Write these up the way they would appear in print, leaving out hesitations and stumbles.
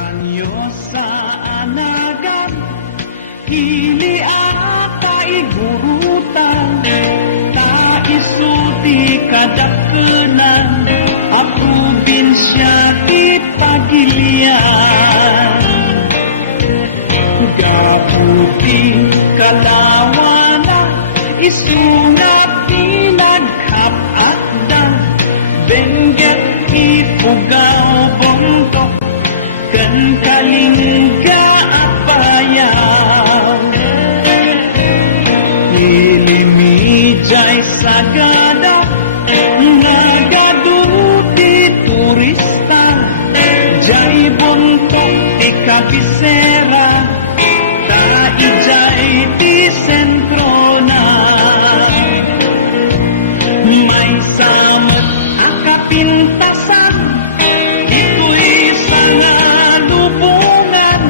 Kanyo sa anagan, hili ata igurutan, ta isuti kadakenan, a probinsya di Pagilian. Gaputi kalawana, isunat pinagkapakdan, benggit ipugaw bongkok, kan kalingga at bayan. Ilimijay sagada, nagaduti turista, jay bongkok di kabisera, ta ijay di sentro na. May samat akapintasan, ito'y sana lubungan,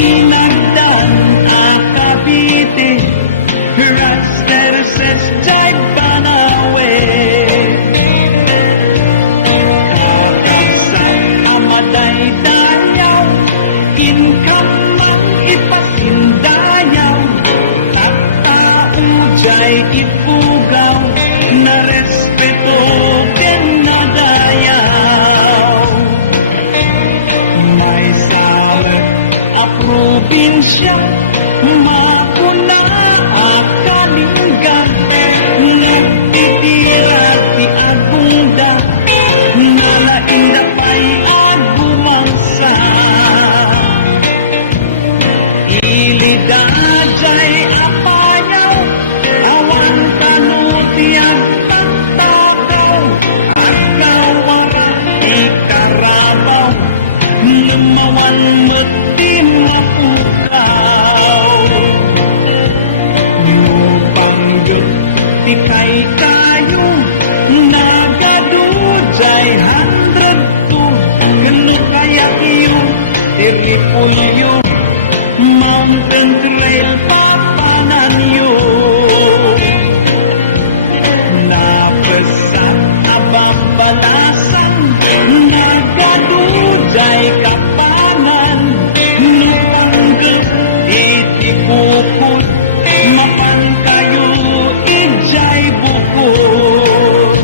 inagdan akabite, rasterses jay banawe. Kakasap amaday dayaw, inkamang ipasindayaw, tattao jay ipugaw, na respeto ken nadayaw. May salat a probinsya, makuna a kalinggan, nagtitira ti agunda, nalainda pa'y agumangsa. Ilidajay apayaw, awan kanutiang pagtakaw, at kawaran ikarabaw, lumawan mo't mapukaw. Nupangyot ti kay kayo, nagadujay 102, gano kaya iyo, Tiripulyo, Mountain Trail papanan yo. Napesat abambalasan, nagaduday kapanan, nupanggap itipupot, mapan kayo ijay bukod.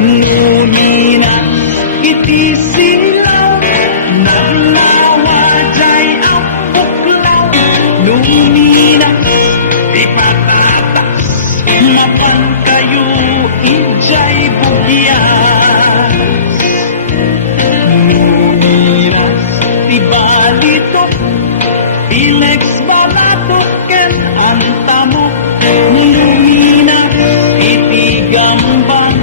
Nuninas iti silaw, naglawadjay ang buklaw, nuninas di patatas, mapan kayo ijay bugyas. Nuninas di balitok, ilex balatok ken antamok, nuninas iti gambang,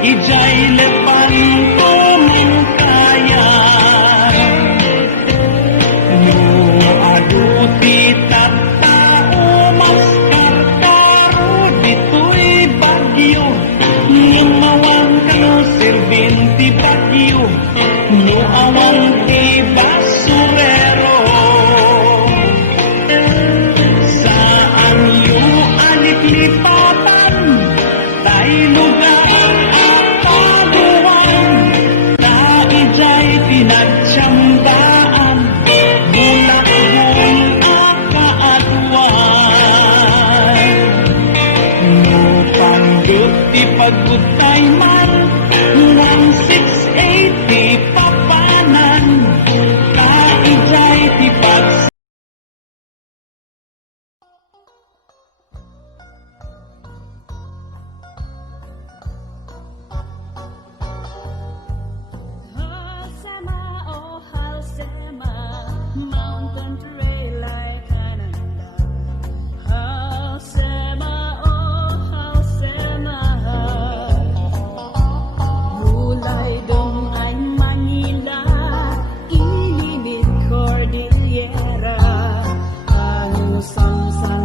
ijay lepan ko man kaya. No aduti tattao, mas kartaro dito'y bagyo, ngumawang kano sirbinti bagyo, no awang ti basurero. Saan yu aliklipatan, tay lugar at taguan, taijay pinagtsamdaan, bulakbong akaadwan. No panggap ti pagutay man, 1680 papanan, taijay ti pags. Halsema, oh Halsema, Mountain Trail ay kananda. Halsema, oh Halsema, mulay dong ang Manila, ilimit Cordillera, ang samsan